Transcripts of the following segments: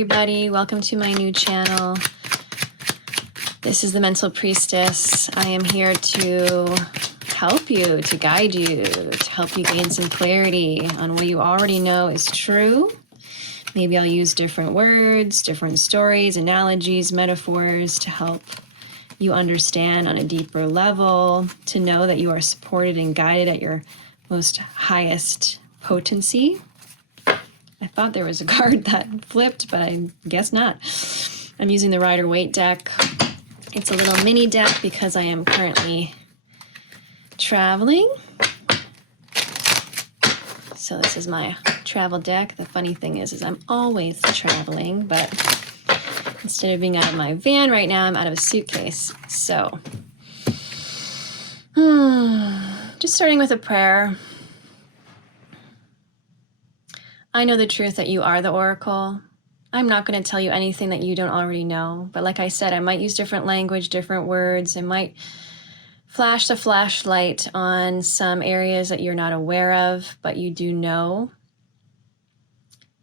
everybody. Welcome to my new channel. This is the Mental Priestess. I am here to help you, to guide you, to help you gain some clarity on what you already know is true. Maybe I'll use different words, different stories, analogies, metaphors to help you understand on a deeper level, to know that you are supported and guided at your most highest potency. I thought there was a card that flipped, but I guess not. I'm using the Rider-Waite deck. It's a little mini deck because I am currently traveling. So this is my travel deck. The funny thing is I'm always traveling, but instead of being out of my van right now, I'm out of a suitcase. So, just starting with a prayer. I know the truth that you are the oracle. I'm not going to tell you anything that you don't already know. But like I said, I might use different language, different words. I might flash the flashlight on some areas that you're not aware of, but you do know.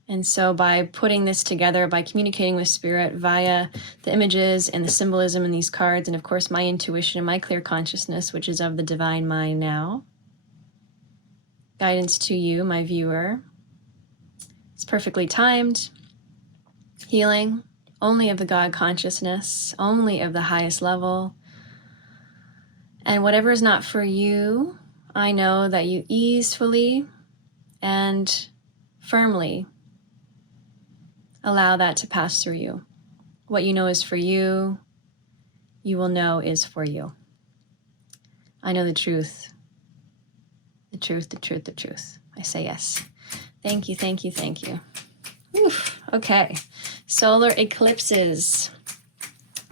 And so by putting this together, by communicating with Spirit via the images and the symbolism in these cards, and of course my intuition and my clear consciousness, which is of the divine mind now, guidance to you, my viewer. It's perfectly timed. Healing, only of the God consciousness, only of the highest level. And whatever is not for you, I know that you easefully and firmly allow that to pass through you. What you know is for you, you will know is for you. I know the truth. The truth, the truth, the truth. I say yes. Thank you, thank you, thank you. Oof, okay. Solar eclipses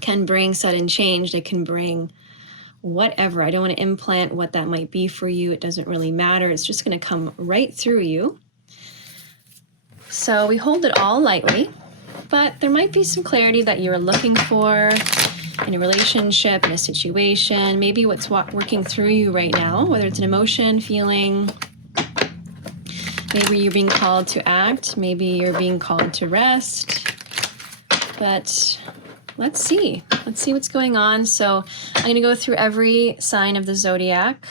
can bring sudden change. They can bring whatever. I don't want to implant what that might be for you. It doesn't really matter. It's just going to come right through you. So we hold it all lightly, but there might be some clarity that you're looking for in a relationship, in a situation, maybe what's working through you right now, whether it's an emotion, feeling. Maybe you're being called to act. Maybe you're being called to rest. But let's see. Let's see what's going on. So I'm going to go through every sign of the zodiac.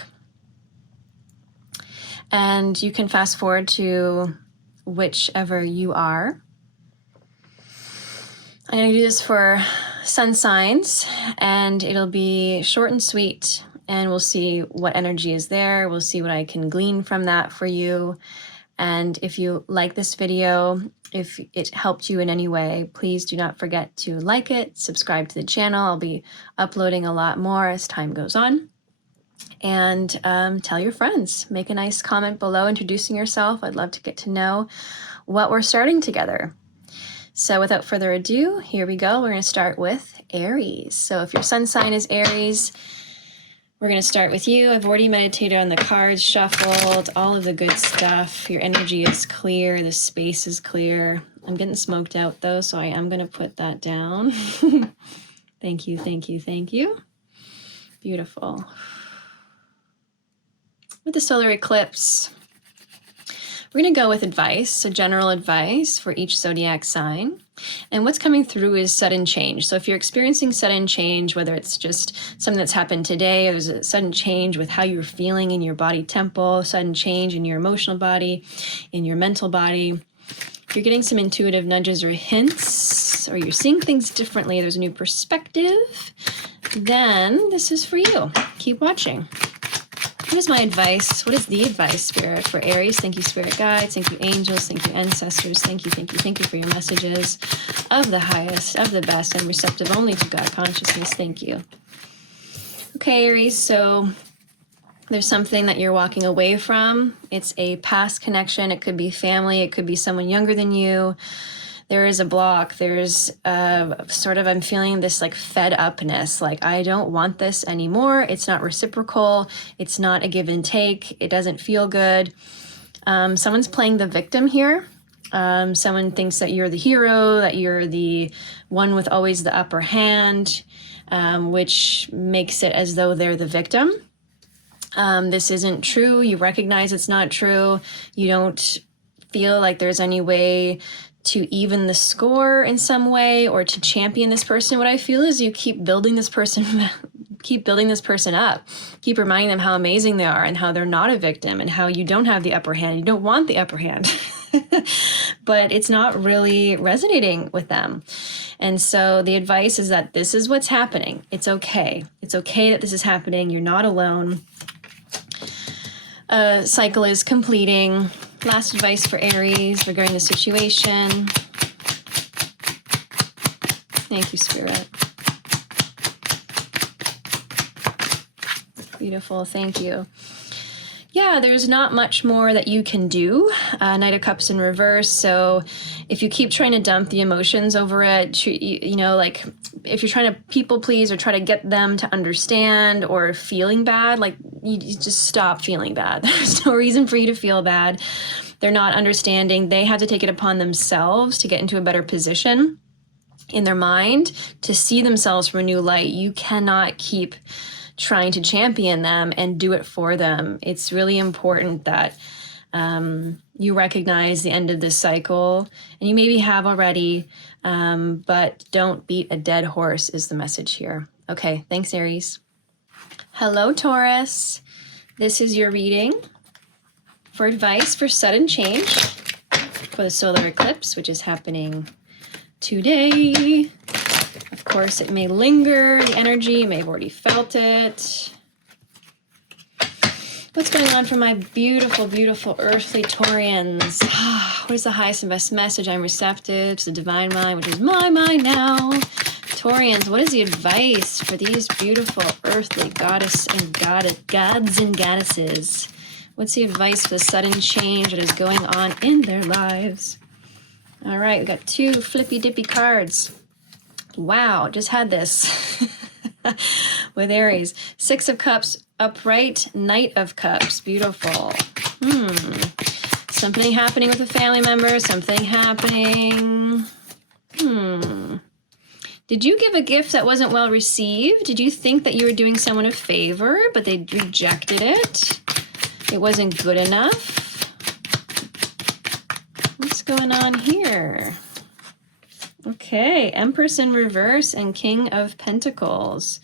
And you can fast forward to whichever you are. I'm going to do this for sun signs. And it'll be short and sweet. And we'll see what energy is there. We'll see what I can glean from that for you. And if you like this video, if it helped you in any way, please do not forget to like it, subscribe to the channel. I'll be uploading a lot more as time goes on. And tell your friends. Make a nice comment below introducing yourself. I'd love to get to know what we're starting together. So without further ado, here we go. We're going to start with Aries. So if your sun sign is Aries, we're going to start with you. I've already meditated on the cards, shuffled, all of the good stuff. Your energy is clear. The space is clear. I'm getting smoked out though, so I am going to put that down. Thank you, thank you, thank you. Beautiful. With the solar eclipse, we're going to go with advice, so general advice for each zodiac sign. And what's coming through is sudden change. So if you're experiencing sudden change, whether it's just something that's happened today, or there's a sudden change with how you're feeling in your body temple, sudden change in your emotional body, in your mental body, if you're getting some intuitive nudges or hints, or you're seeing things differently, there's a new perspective, then this is for you. Keep watching. What is my advice? What is the advice, Spirit, for Aries? Thank you, Spirit Guides. Thank you, angels. Thank you, ancestors. Thank you, thank you, thank you for your messages of the highest, of the best, and receptive only to God consciousness. Thank you. Okay, Aries, so there's something that you're walking away from. It's a past connection. It could be family. It could be someone younger than you. There is a block. There's I'm feeling this like fed upness. Like, I don't want this anymore. It's not reciprocal. It's not a give and take. It doesn't feel good. Someone's playing the victim here. Someone thinks that you're the hero, that you're the one with always the upper hand, which makes it as though they're the victim. This isn't true. You recognize it's not true. You don't feel like there's any way to even the score in some way or to champion this person. What I feel is you keep building this person up, keep reminding them how amazing they are and how they're not a victim and how you don't have the upper hand. You don't want the upper hand, but it's not really resonating with them. And so the advice is that this is what's happening. It's okay. It's okay that this is happening. You're not alone. Cycle is completing. Last advice for Aries regarding the situation. Thank you, Spirit. Beautiful, thank you. Yeah, there's not much more that you can do. Knight of Cups in reverse. So if you keep trying to dump the emotions over it, you know, like if you're trying to people please or try to get them to understand or feeling bad, like you just stop feeling bad. There's no reason for you to feel bad. They're not understanding. They had to take it upon themselves to get into a better position in their mind to see themselves from a new light. You cannot keep trying to champion them and do it for them. It's really important that you recognize the end of this cycle, and you maybe have already, but don't beat a dead horse is the message here. Okay, thanks, Aries. Hello, Taurus. This is your reading for advice for sudden change for the solar eclipse, which is happening today. Of course, it may linger, the energy, you may have already felt it. What's going on for my beautiful, beautiful earthly Taurians? What is the highest and best message? I'm receptive to the divine mind, which is my mind now. Taurians, what is the advice for these beautiful earthly gods and goddesses? What's the advice for the sudden change that is going on in their lives? All right, we got two flippy dippy cards. Wow, just had this with Aries. Six of Cups, upright, Knight of Cups. Beautiful. Something happening with a family member, something happening. Did you give a gift that wasn't well received? Did you think that you were doing someone a favor, but they rejected it? It wasn't good enough? What's going on here? Okay, Empress in reverse and King of Pentacles.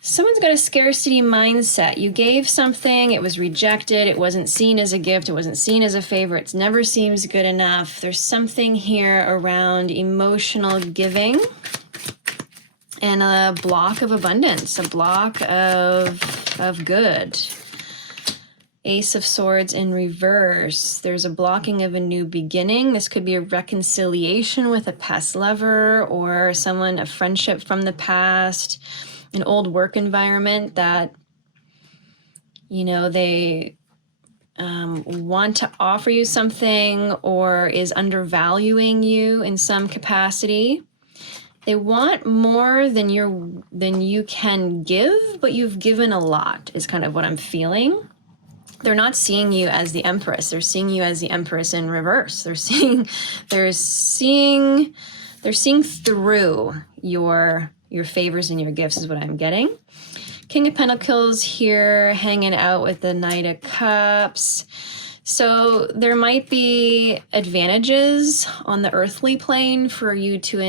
Someone's got a scarcity mindset. You gave something, it was rejected, it wasn't seen as a gift, it wasn't seen as a favor, it never seems good enough. There's something here around emotional giving and a block of abundance, a block of good. Ace of Swords in reverse. There's a blocking of a new beginning. This could be a reconciliation with a past lover or someone, a friendship from the past, an old work environment that, you know, they want to offer you something or is undervaluing you in some capacity. They want more than you can give, but you've given a lot is kind of what I'm feeling. They're not seeing you as the Empress. They're seeing you as the Empress in reverse. They're seeing through your favors and your gifts is what I'm getting. King of Pentacles here hanging out with the Knight of Cups. So there might be advantages on the earthly plane for you to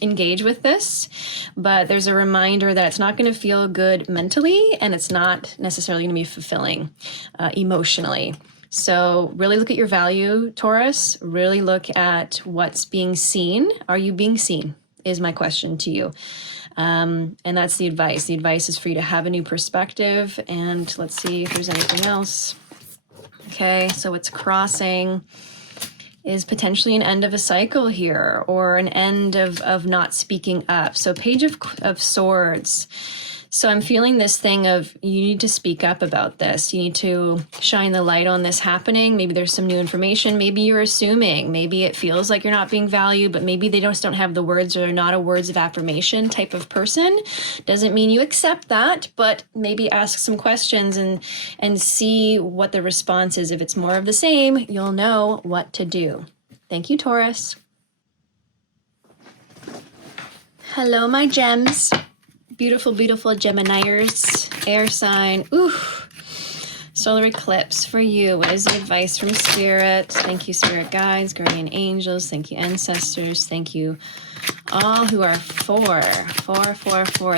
engage with this, but there's a reminder that it's not going to feel good mentally, and it's not necessarily going to be fulfilling emotionally. So really look at your value, Taurus. Really look at what's being seen. Are you being seen? Is my question to you. And that's the advice. The advice is for you to have a new perspective. And let's see if there's anything else. Okay, so what's crossing is potentially an end of a cycle here, or an end of not speaking up. So Page of Swords. So I'm feeling this thing of you need to speak up about this. You need to shine the light on this happening. Maybe there's some new information. Maybe you're assuming. Maybe it feels like you're not being valued, but maybe they just don't have the words, or they're not a words of affirmation type of person. Doesn't mean you accept that, but maybe ask some questions and see what the response is. If it's more of the same, you'll know what to do. Thank you, Taurus. Hello, my gems. Beautiful, beautiful Geminiers, air sign. Ooh, solar eclipse for you. What is the advice from Spirit? Thank you, Spirit guides, guardian angels. Thank you, ancestors. Thank you, all who are for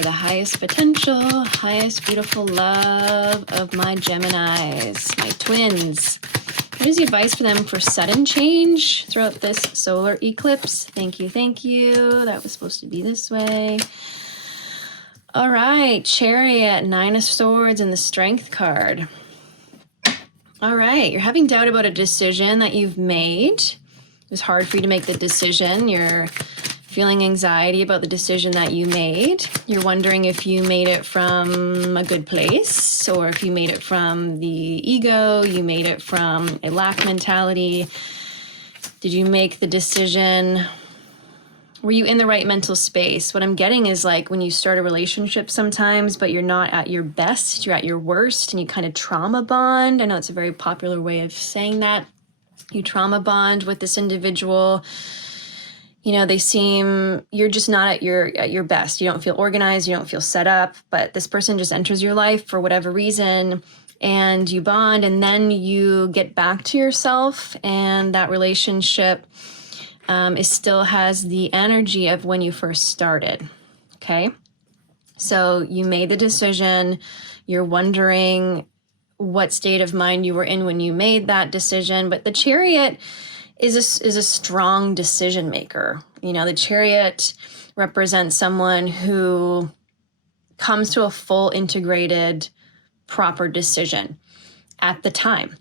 the highest potential, highest beautiful love of my Geminis, my twins. What is the advice for them for sudden change throughout this solar eclipse? Thank you, thank you. That was supposed to be this way. All right, Chariot, 9 of Swords, and the Strength card. All right, you're having doubt about a decision that you've made. It was hard for you to make the decision. You're feeling anxiety about the decision that you made. You're wondering if you made it from a good place, or if you made it from the ego, you made it from a lack mentality. Did you make the decision? Were you in the right mental space? What I'm getting is like when you start a relationship sometimes, but you're not at your best, you're at your worst, and you kind of trauma bond. I know it's a very popular way of saying that. You trauma bond with this individual. You know, you're just not at your best. You don't feel organized, you don't feel set up, but this person just enters your life for whatever reason, and you bond, and then you get back to yourself, and that relationship still has the energy of when you first started, okay? So you made the decision, you're wondering what state of mind you were in when you made that decision, but the Chariot is a strong decision maker. You know, the Chariot represents someone who comes to a full integrated, proper decision at the time.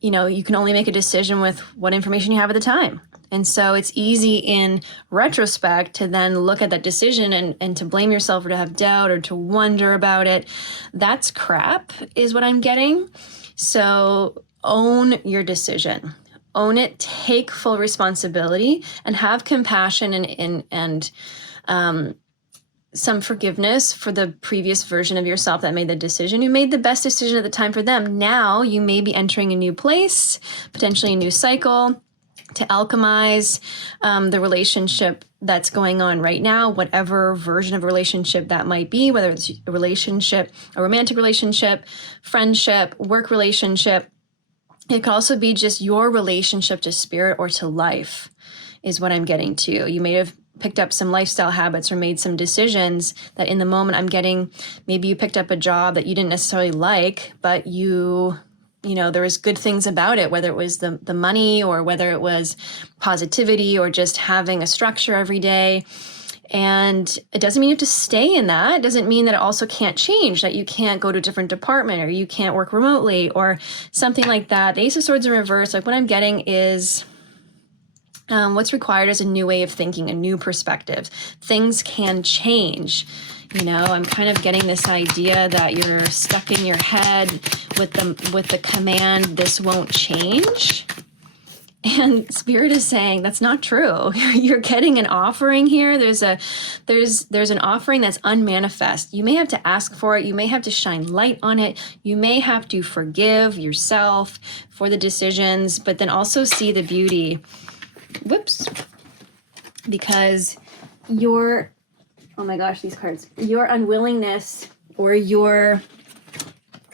You know, you can only make a decision with what information you have at the time. And so it's easy in retrospect to then look at that decision and to blame yourself or to have doubt or to wonder about it. That's crap, is what I'm getting. So own your decision. Own it, take full responsibility, and have compassion and some forgiveness for the previous version of yourself that made the decision. You made the best decision at the time for them. Now you may be entering a new place, potentially a new cycle, to alchemize the relationship that's going on right now, whatever version of relationship that might be, whether it's a relationship, a romantic relationship, friendship, work relationship. It could also be just your relationship to spirit or to life, is what I'm getting to. You may have picked up some lifestyle habits or made some decisions that in the moment I'm getting, maybe you picked up a job that you didn't necessarily like, but you know, there was good things about it, whether it was the money or whether it was positivity or just having a structure every day. And it doesn't mean you have to stay in that. It doesn't mean that it also can't change, that you can't go to a different department or you can't work remotely or something like that. The Ace of Swords in reverse, like what I'm getting is what's required is a new way of thinking, a new perspective. Things can change. You know, I'm kind of getting this idea that you're stuck in your head with the command, this won't change. And Spirit is saying that's not true. You're getting an offering here. There's an offering that's unmanifest. You may have to ask for it. You may have to shine light on it. You may have to forgive yourself for the decisions, but then also see the beauty. Whoops. Because oh my gosh, these cards, your unwillingness or your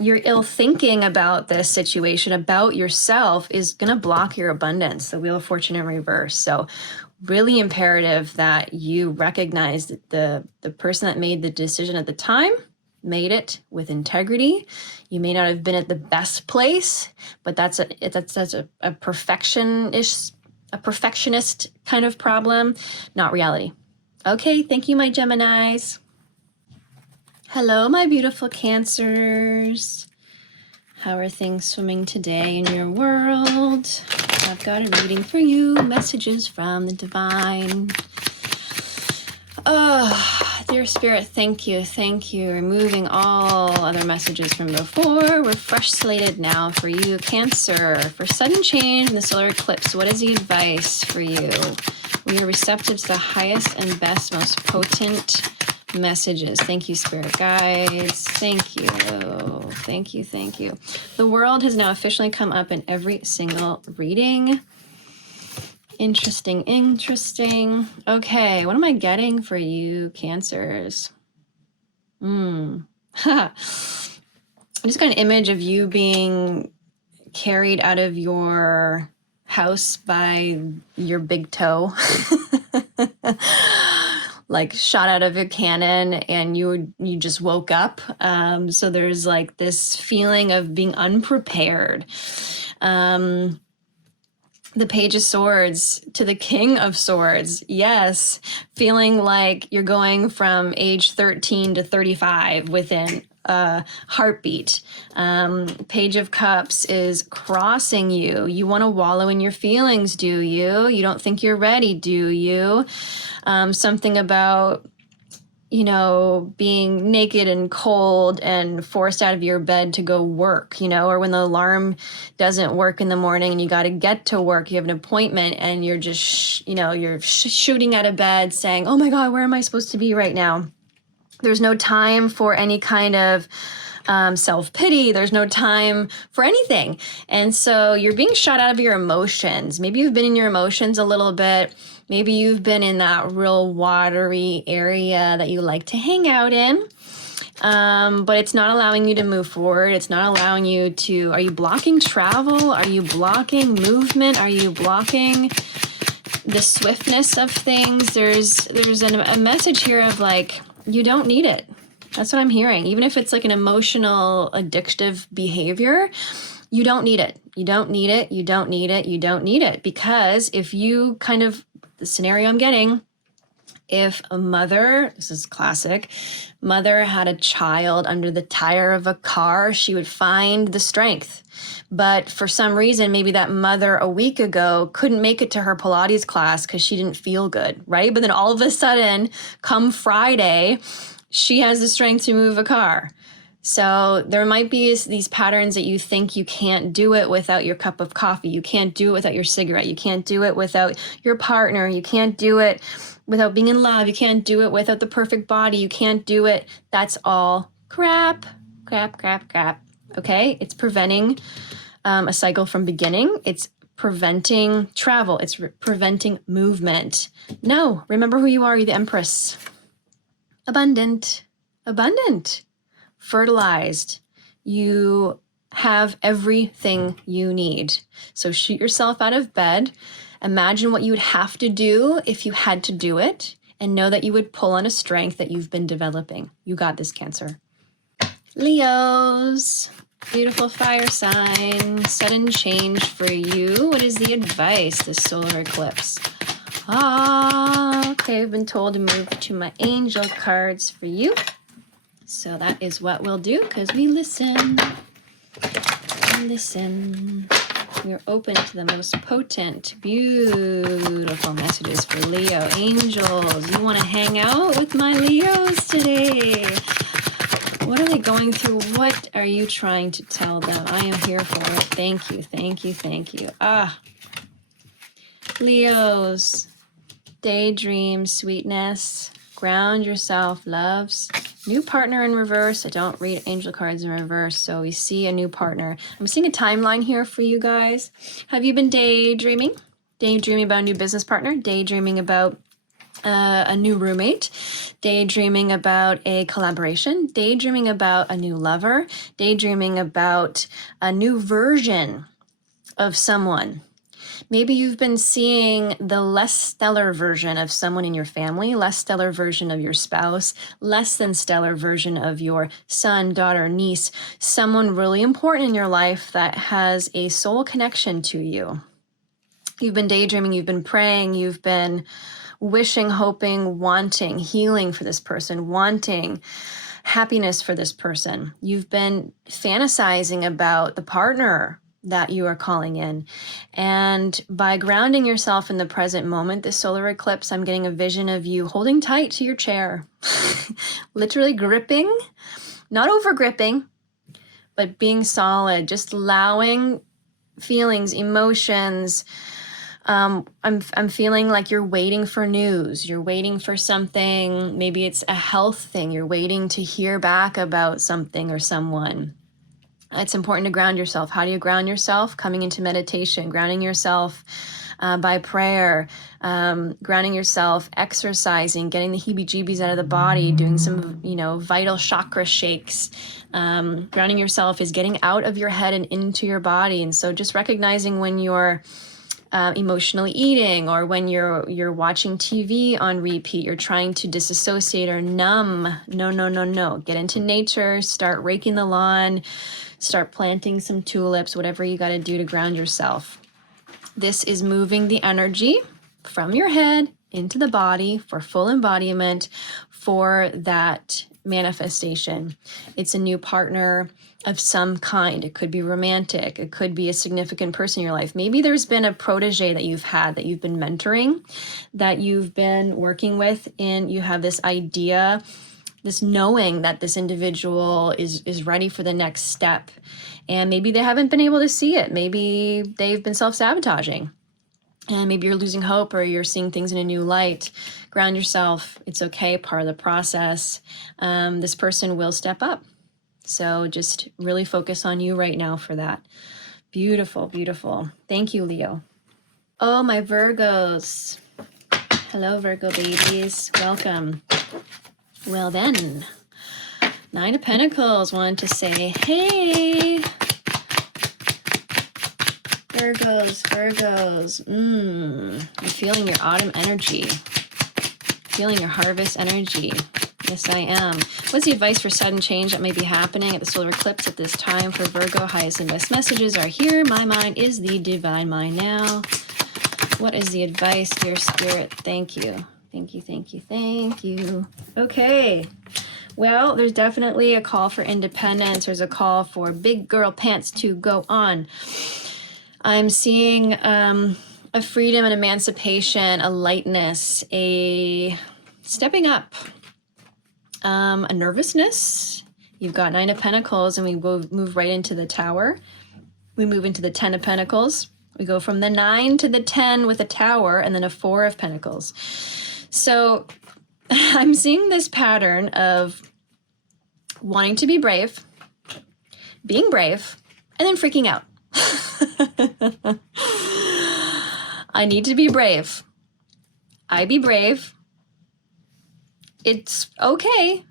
ill thinking about this situation, about yourself, is going to block your abundance, the Wheel of Fortune in reverse. So really imperative that you recognize that the person that made the decision at the time made it with integrity. You may not have been at the best place, but that's a perfectionist kind of problem, not reality. Okay, thank you, my Geminis. Hello, my beautiful Cancers. How are things swimming today in your world? I've got a reading for you, messages from the divine. Oh, dear Spirit, thank you, Removing all other messages from before. We're fresh slated now for you, Cancer. For sudden change in the solar eclipse, what is the advice for you? We are receptive to the highest and best, most potent messages. Thank you, Spirit Guides. Thank you. The world has now officially come up in every single reading. Interesting. Okay, what am I getting for you, Cancers? I just got an image of you being carried out of your house by your big toe. Like shot out of a cannon, and you just woke up. So there's like this feeling of being unprepared. The Page of Swords to the King of Swords. Yes. Feeling like you're going from age 13 to 35 within a heartbeat. Page of Cups is crossing you. You want to wallow in your feelings, do you? You don't think you're ready, do you? Something about, you know, being naked and cold and forced out of your bed to go work, you know, or when the alarm doesn't work in the morning and you got to get to work, you have an appointment and you're just, you know, you're shooting out of bed saying, oh my God, where am I supposed to be right now? There's no time for any kind of self-pity. There's no time for anything. And so you're being shot out of your emotions. Maybe you've been in your emotions a little bit. Maybe you've been in that real watery area that you like to hang out in, but it's not allowing you to move forward. It's not allowing you to, are you blocking travel? Are you blocking movement? Are you blocking the swiftness of things? There's a message here of like, you don't need it. That's what I'm hearing. Even if it's like an emotional, addictive behavior, you don't need it. You don't need it. You don't need it. You don't need it. Because if you kind of, the scenario I'm getting, if a mother, this is classic, mother had a child under the tire of a car, she would find the strength. But for some reason, maybe that mother a week ago couldn't make it to her Pilates class because she didn't feel good, right? But then all of a sudden, come Friday, she has the strength to move a car. So there might be these patterns that you think you can't do it without your cup of coffee. You can't do it without your cigarette. You can't do it without your partner. You can't do it without being in love. You can't do it without the perfect body. You can't do it. That's all crap, crap, crap, crap. Okay? It's preventing a cycle from beginning. It's preventing travel. It's preventing movement. No, remember who you are. You're the Empress. Abundant, abundant. Fertilized. You have everything you need. So shoot yourself out of bed. Imagine what you would have to do if you had to do it, and know that you would pull on a strength that you've been developing. You got this, Cancer. Leos, beautiful fire sign, sudden change for you. What is the advice this solar eclipse? Okay, I've been told to move to my angel cards for you. So that is what we'll do, because we listen. We listen. We're open to the most potent, beautiful messages for Leo. Angels, you want to hang out with my Leos today? What are they going through? What are you trying to tell them? I am here for it. Thank you, thank you, thank you. Leos, daydream, sweetness, ground yourself, loves. New partner in reverse. I don't read angel cards in reverse, so we see a new partner. I'm seeing a timeline here for you guys. Have you been daydreaming? Daydreaming about a new business partner? Daydreaming about a new roommate? Daydreaming about a collaboration? Daydreaming about a new lover? Daydreaming about a new version of someone? Maybe you've been seeing the less stellar version of someone in your family, less stellar version of your spouse, less than stellar version of your son, daughter, niece, someone really important in your life that has a soul connection to you. You've been daydreaming, you've been praying, you've been wishing, hoping, wanting healing for this person, wanting happiness for this person. You've been fantasizing about the partner that you are calling in. And by grounding yourself in the present moment, this solar eclipse, I'm getting a vision of you holding tight to your chair, literally gripping, not over gripping, but being solid, just allowing feelings, emotions. I'm feeling like you're waiting for news. You're waiting for something. Maybe it's a health thing. You're waiting to hear back about something or someone. It's important to ground yourself. How do you ground yourself? Coming into meditation, grounding yourself by prayer, grounding yourself, exercising, getting the heebie-jeebies out of the body, doing some, vital chakra shakes. Grounding yourself is getting out of your head and into your body. And so just recognizing when you're emotionally eating, or when you're watching TV on repeat, you're trying to disassociate or numb. No. Get into nature, start raking the lawn, start planting some tulips, whatever you got to do to ground yourself. This is moving the energy from your head into the body for full embodiment, for that manifestation. It's a new partner of some kind. It could be romantic. It could be a significant person in your life. Maybe there's been a protege that you've had, that you've been mentoring, that you've been working with, and you have this idea, this knowing that this individual is ready for the next step. And maybe they haven't been able to see it. Maybe they've been self-sabotaging. And maybe you're losing hope, or you're seeing things in a new light. Ground yourself. It's okay, part of the process. This person will step up. So just really focus on you right now for that. Beautiful, beautiful. Thank you, Leo. Oh, my Virgos. Hello, Virgo babies. Welcome. Well then, Nine of Pentacles wanted to say, hey, Virgos. I'm feeling your autumn energy. Feeling your harvest energy. Yes, I am. What's the advice for sudden change that may be happening at the solar eclipse at this time for Virgo? Highest and best messages are here. My mind is the divine mind now. What is the advice, dear spirit? Thank you. Thank you. Okay. Well, there's definitely a call for independence. There's a call for big girl pants to go on. I'm seeing a freedom and emancipation, a lightness, a stepping up. A nervousness. You've got Nine of Pentacles, and we will move right into the Tower. We move into the 10 of Pentacles. We go from the 9 to the 10 with a Tower, and then a 4 of Pentacles. So I'm seeing this pattern of wanting to be brave, being brave, and then freaking out. I need to be brave. I be brave. It's okay.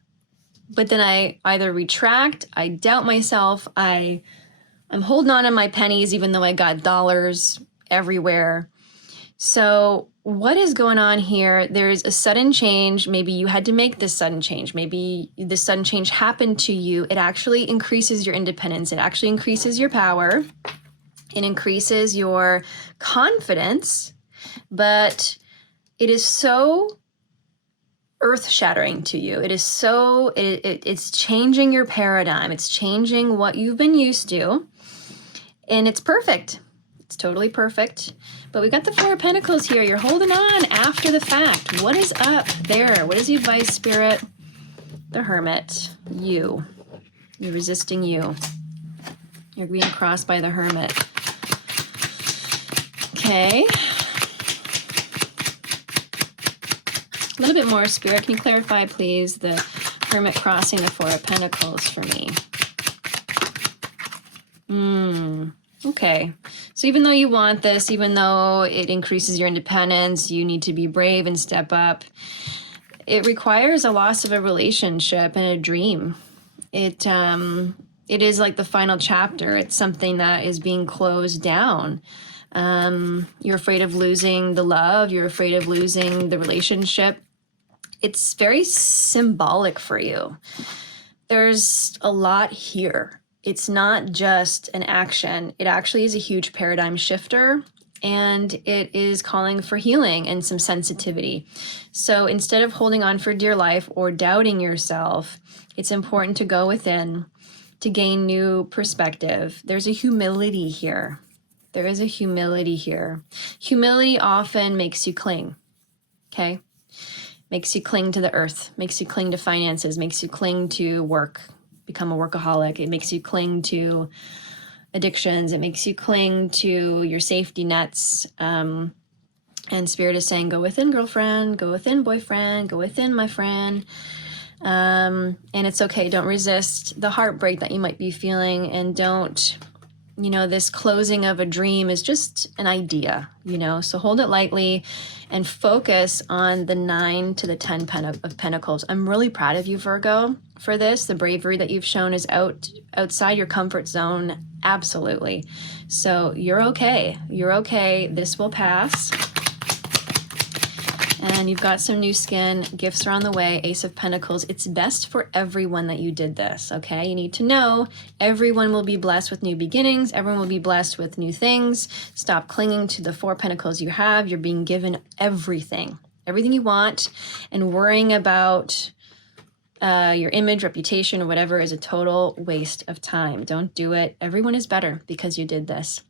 But then I either retract, I doubt myself, I'm holding on to my pennies even though I got dollars everywhere. So what is going on here? There's a sudden change. Maybe you had to make this sudden change. Maybe this sudden change happened to you. It actually increases your independence. It actually increases your power. It increases your confidence. But it is so earth-shattering to you. It is so, it's changing your paradigm. It's changing what you've been used to. And it's perfect. It's totally perfect. But we got the 4 of Pentacles here. You're holding on after the fact. What is up there? What is the advice, Spirit? The Hermit. You. You're resisting you. You're being crossed by the Hermit. Okay. A little bit more, Spirit. Can you clarify, please, the Hermit crossing the 4 of Pentacles for me? Okay. So even though you want this, even though it increases your independence, you need to be brave and step up. It requires a loss of a relationship and a dream. It is like the final chapter. It's something that is being closed down. You're afraid of losing the love. You're afraid of losing the relationship. It's very symbolic for you. There's a lot here. It's not just an action. It actually is a huge paradigm shifter, and it is calling for healing and some sensitivity. So instead of holding on for dear life or doubting yourself, it's important to go within to gain new perspective. There's a humility here. There is a humility here. Humility often makes you cling, okay? Makes you cling to the earth, makes you cling to finances, makes you cling to work, become a workaholic. It makes you cling to addictions. It makes you cling to your safety nets. And Spirit is saying, go within, girlfriend, go within, boyfriend, go within, my friend. And it's okay. Don't resist the heartbreak that you might be feeling, and don't you know, this closing of a dream is just an idea, you know, so hold it lightly and focus on the 9 to the 10 of Pentacles. I'm really proud of you, Virgo, for this. The bravery that you've shown is outside your comfort zone. Absolutely. So you're okay. You're okay. This will pass. And you've got some new skin. Gifts are on the way. Ace of Pentacles. It's best for everyone that you did this, okay? You need to know everyone will be blessed with new beginnings. Everyone will be blessed with new things. Stop clinging to the 4 Pentacles you have. You're being given everything. Everything you want. And worrying about your image, reputation, or whatever is a total waste of time. Don't do it. Everyone is better because you did this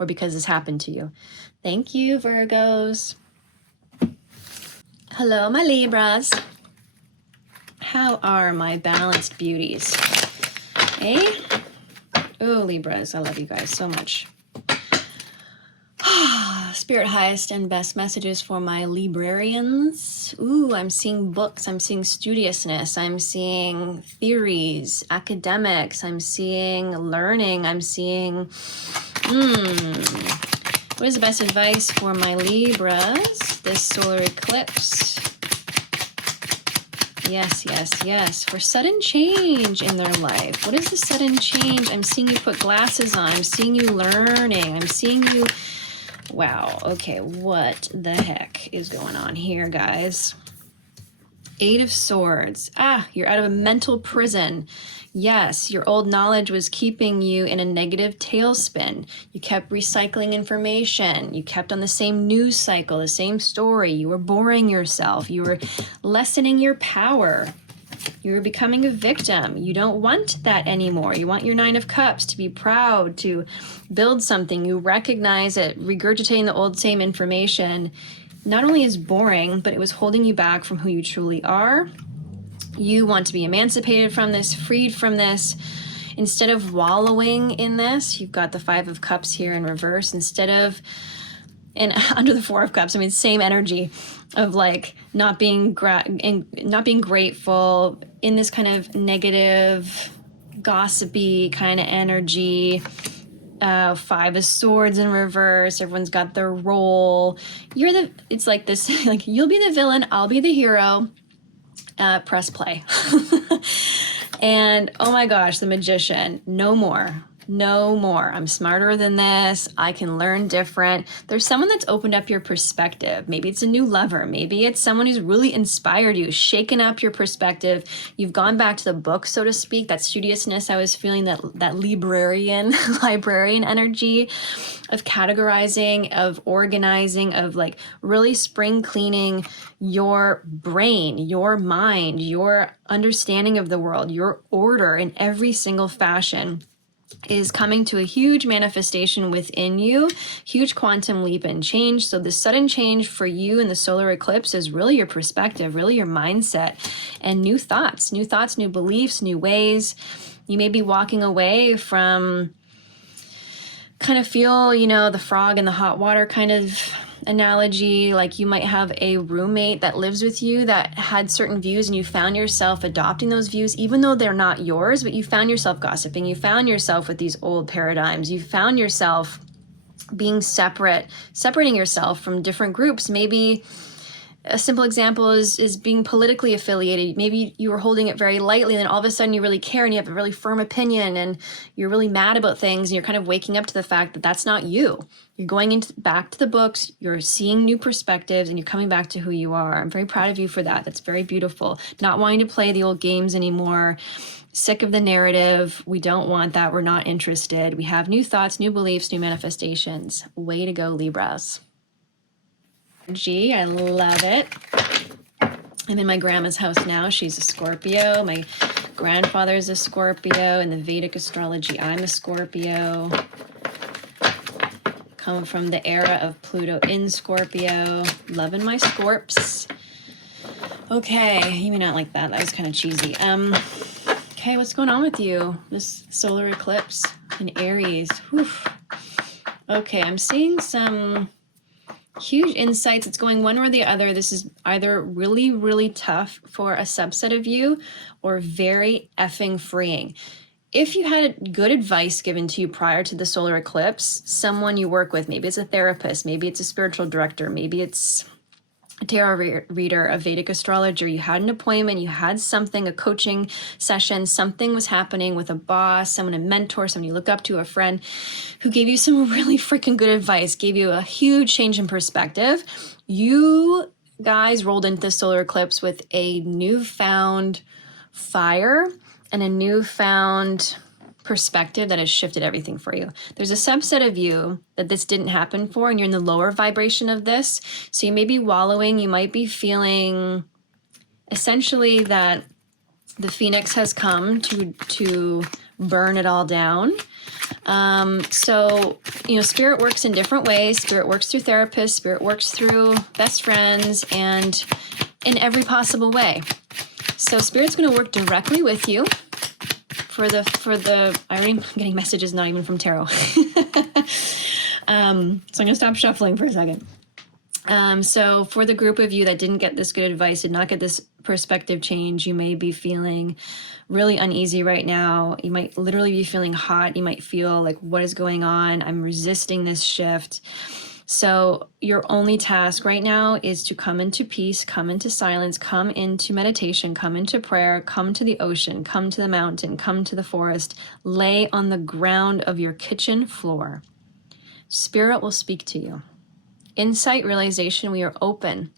or because this happened to you. Thank you, Virgos. Hello, my Libras. How are my balanced beauties? Eh? Oh, Libras, I love you guys so much. Spirit highest and best messages for my Librarians. Ooh, I'm seeing books. I'm seeing studiousness. I'm seeing theories, academics. I'm seeing learning. I'm seeing... What is the best advice for my Libras this solar eclipse? Yes, yes, yes. For sudden change in their life. What is the sudden change? I'm seeing you put glasses on. I'm seeing you learning. I'm seeing you... Wow. Okay, what the heck is going on here, guys? 8 of Swords. Ah, you're out of a mental prison. Yes, your old knowledge was keeping you in a negative tailspin. You kept recycling information. You kept on the same news cycle, the same story. You were boring yourself. You were lessening your power. You were becoming a victim. You don't want that anymore. You want your 9 of Cups to be proud, to build something. You recognize it, regurgitating the old same information not only is boring, but it was holding you back from who you truly are. You want to be emancipated from this, freed from this. Instead of wallowing in this, you've got the 5 of Cups here in reverse. Instead of, and under the 4 of Cups, I mean, same energy of like not being grateful, in this kind of negative, gossipy kind of energy. 5 of Swords in reverse. Everyone's got their role. It's like this, like you'll be the villain, I'll be the hero. Press play. And oh my gosh, the Magician, no more. No more. I'm smarter than this. I can learn different. There's someone that's opened up your perspective. Maybe it's a new lover. Maybe it's someone who's really inspired you, shaken up your perspective. You've gone back to the book, so to speak, that studiousness I was feeling, that librarian energy of categorizing, of organizing, of like really spring cleaning your brain, your mind, your understanding of the world, your order in every single fashion is coming to a huge manifestation within you, huge quantum leap and change. So the sudden change for you in the solar eclipse is really your perspective, really your mindset, and new thoughts, new beliefs, new ways. You may be walking away from kind of feel, you know, the frog in the hot water kind of analogy. Like you might have a roommate that lives with you that had certain views and you found yourself adopting those views, even though they're not yours, but you found yourself gossiping. You found yourself with these old paradigms. You found yourself being separating yourself from different groups. Maybe a simple example is being politically affiliated. Maybe you were holding it very lightly, and then all of a sudden you really care and you have a really firm opinion and you're really mad about things, and you're kind of waking up to the fact that that's not you. You're going back to the books, you're seeing new perspectives, and you're coming back to who you are. I'm very proud of you for that. That's very beautiful. Not wanting to play the old games anymore. Sick of the narrative. We don't want that. We're not interested. We have new thoughts, new beliefs, new manifestations. Way to go, Libras. I love it. I'm in my grandma's house now. She's a Scorpio. My grandfather is a Scorpio. In the Vedic astrology, I'm a Scorpio. Come from the era of Pluto in Scorpio. Loving my Scorps. Okay, you may not like that. That was kind of cheesy. Okay, what's going on with you? This solar eclipse in Aries. Whew. Okay, I'm seeing some huge insights. It's going one or the other. This is either really, really tough for a subset of you or very effing freeing. if you had good advice given to you prior to the solar eclipse, someone you work with, maybe it's a therapist, maybe it's a spiritual director, maybe it's a tarot reader, a Vedic astrologer, you had an appointment, you had something, a coaching session, something was happening with a boss, someone, a mentor, someone you look up to, a friend who gave you some really freaking good advice, gave you a huge change in perspective. You guys rolled into the solar eclipse with a newfound fire and a newfound perspective that has shifted everything for you. There's a subset of you that this didn't happen for, and you're in the lower vibration of this. So you may be wallowing, you might be feeling essentially that the phoenix has come to burn it all down. So, you know, spirit works in different ways. Spirit works through therapists, spirit works through best friends, and in every possible way. So spirit's going to work directly with you for the, I'm getting messages not even from tarot. So I'm going to stop shuffling for a second. So for the group of you that didn't get this good advice, did not get this perspective change, you may be feeling really uneasy right now. You might literally be feeling hot. You might feel like, what is going on? I'm resisting this shift. So your only task right now is to come into peace, come into silence, come into meditation, come into prayer, come to the ocean, come to the mountain, come to the forest, lay on the ground of your kitchen floor. Spirit will speak to you. Insight, realization, we are open.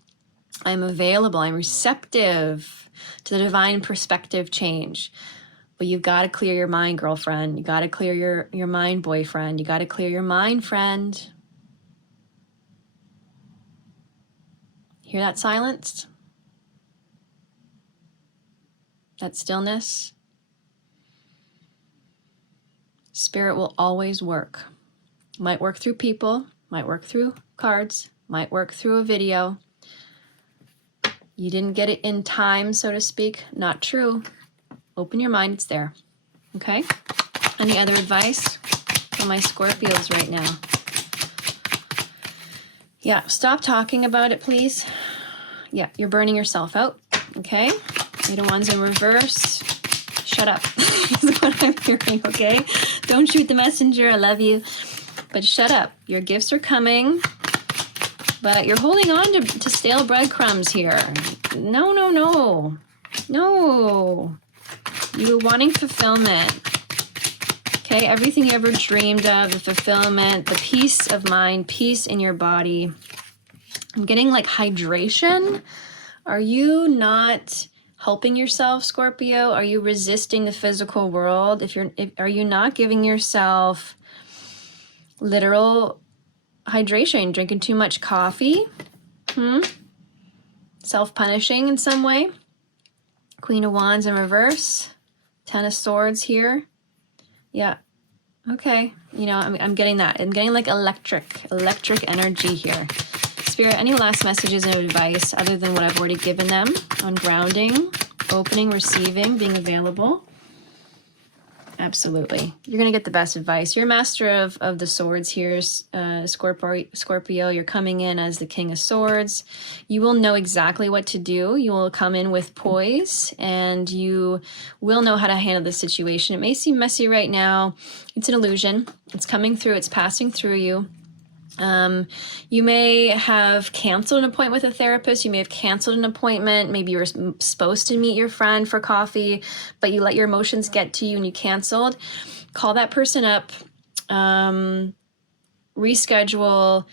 I'm available. I'm receptive to the divine perspective change. But you've got to clear your mind, girlfriend. You got to clear your mind, boyfriend. You got to clear your mind, friend. Hear that silence? That stillness? Spirit will always work. Might work through people, might work through cards, might work through a video. You didn't get it in time, so to speak. Not true. Open your mind, it's there. Okay? Any other advice for my Scorpios right now? Yeah, stop talking about it, please. Yeah, you're burning yourself out. Okay? You're the ones in reverse. Shut up. Is what I'm hearing, okay? Don't shoot the messenger. I love you. But shut up. Your gifts are coming. But you're holding on to stale breadcrumbs here. No, no, no. No. You're wanting fulfillment. Okay? Everything you ever dreamed of, the fulfillment, the peace of mind, peace in your body. I'm getting like hydration. Are you not helping yourself, Scorpio? Are you resisting the physical world? Are you not giving yourself literal hydration? Drinking too much coffee? Self-punishing in some way? Queen of Wands in reverse. Ten of Swords here. Yeah. Okay. You know, I'm getting that. I'm getting like electric energy here. Spirit, any last messages and advice other than what I've already given them on grounding, opening, receiving, being available? Absolutely. You're going to get the best advice. You're master of the swords here, Scorpio. You're coming in as the King of Swords. You will know exactly what to do. You will come in with poise, and you will know how to handle the situation. It may seem messy right now. It's an illusion. It's coming through. It's passing through you. You may have canceled an appointment with a therapist. You may have canceled an appointment. Maybe you were supposed to meet your friend for coffee, but you let your emotions get to you and you canceled. Call that person up, reschedule.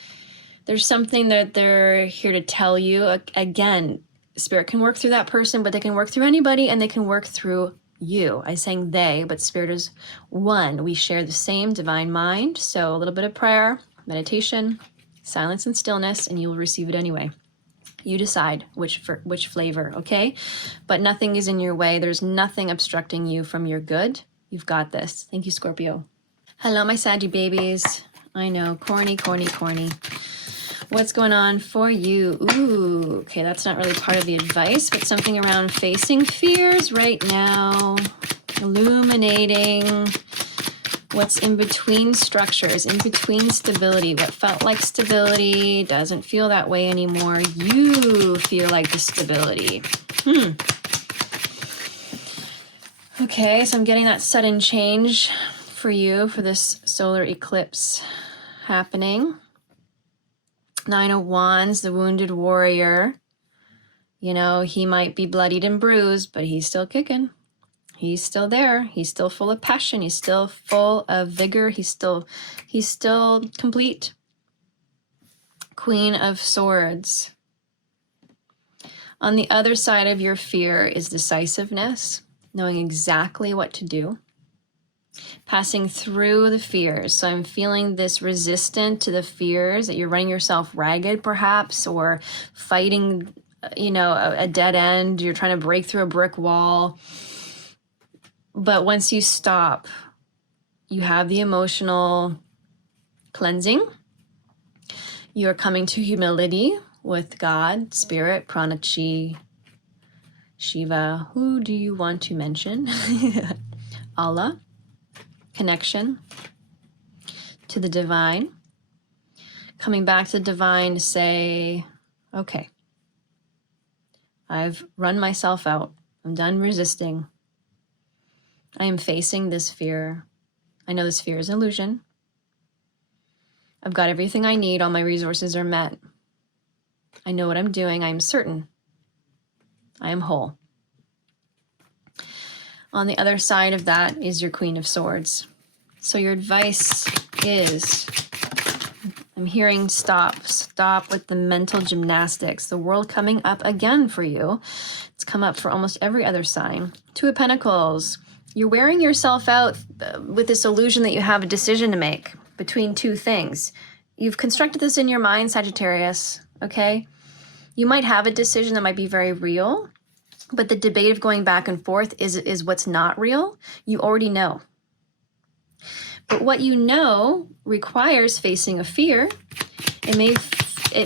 There's something that they're here to tell you. Again, Spirit can work through that person, but they can work through anybody, and they can work through you. I'm saying they, but Spirit is one. We share the same divine mind. So a little bit of prayer, meditation, silence and stillness, and you'll receive it anyway. You decide which flavor, okay? But nothing is in your way. There's nothing obstructing you from your good. You've got this. Thank you, Scorpio. Hello, my Saggy babies. I know, corny. What's going on for you? Ooh, okay, that's not really part of the advice, but something around facing fears right now, illuminating what's in between structures, in between stability. What felt like stability doesn't feel that way anymore. You feel like the stability. Okay, so I'm getting that sudden change for you for this solar eclipse happening. 9 of Wands, the wounded warrior. You know, he might be bloodied and bruised, but he's still kicking. He's still there. He's still full of passion. He's still full of vigor. He's still complete. Queen of Swords. On the other side of your fear is decisiveness, knowing exactly what to do, passing through the fears. So I'm feeling this resistant to the fears, that you're running yourself ragged perhaps, or fighting, you know, a dead end. You're trying to break through a brick wall. But once you stop, you have the emotional cleansing. You're coming to humility with God, Spirit, Pranachi, Shiva. Who do you want to mention? Allah. Connection to the divine. Coming back to the divine to say, okay, I've run myself out. I'm done resisting. I am facing this fear. I know this fear is an illusion. I've got everything I need. All my resources are met. I know what I'm doing. I am certain. I am whole. On the other side of that is your Queen of Swords. So your advice is, I'm hearing stop with the mental gymnastics. The world coming up again for you. It's come up for almost every other sign. 2 of Pentacles. You're wearing yourself out with this illusion that you have a decision to make between 2 things. You've constructed this in your mind, Sagittarius, okay? You might have a decision that might be very real, but the debate of going back and forth is what's not real. You already know. But what you know requires facing a fear. It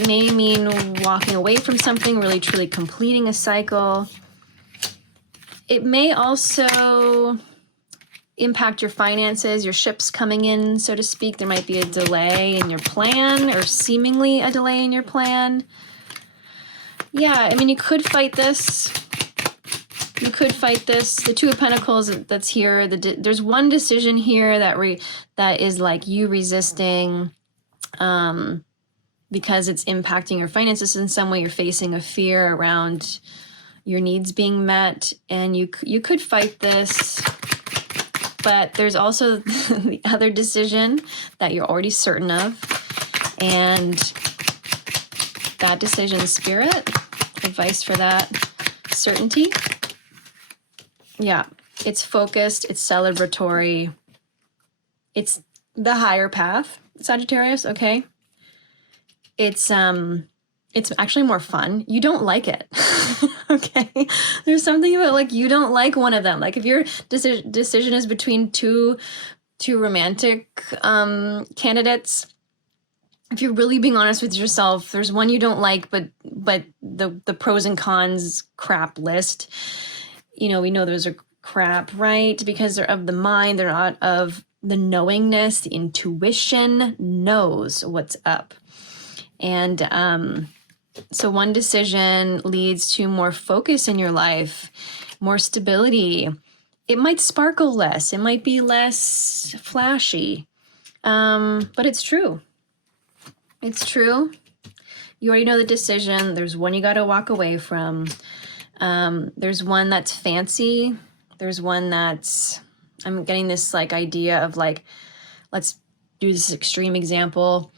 may mean walking away from something, really truly completing a cycle. It may also impact your finances, your ships coming in, so to speak. There might be a delay in your plan, or seemingly a delay in your plan. Yeah, I mean, you could fight this. You could fight this. The 2 of Pentacles that's here. There's one decision here that is like you resisting because it's impacting your finances in some way. You're facing a fear around your needs being met, and you could fight this. But there's also the other decision that you're already certain of, and that decision, Spirit, advice for that certainty. Yeah, it's focused, it's celebratory, it's the higher path, Sagittarius, okay? It's actually more fun. You don't like it, okay? There's something about, like, you don't like one of them. Like, if your decision is between two romantic candidates, if you're really being honest with yourself, there's one you don't like, but the pros and cons crap list, you know, we know those are crap, right? Because they're of the mind, they're not of the knowingness. The intuition knows what's up. And so one decision leads to more focus in your life, more stability. It might sparkle less. It might be less flashy, but it's true. It's true. You already know the decision. There's one you got to walk away from. There's one that's fancy. There's one that's, I'm getting this like idea of like, let's do this extreme example.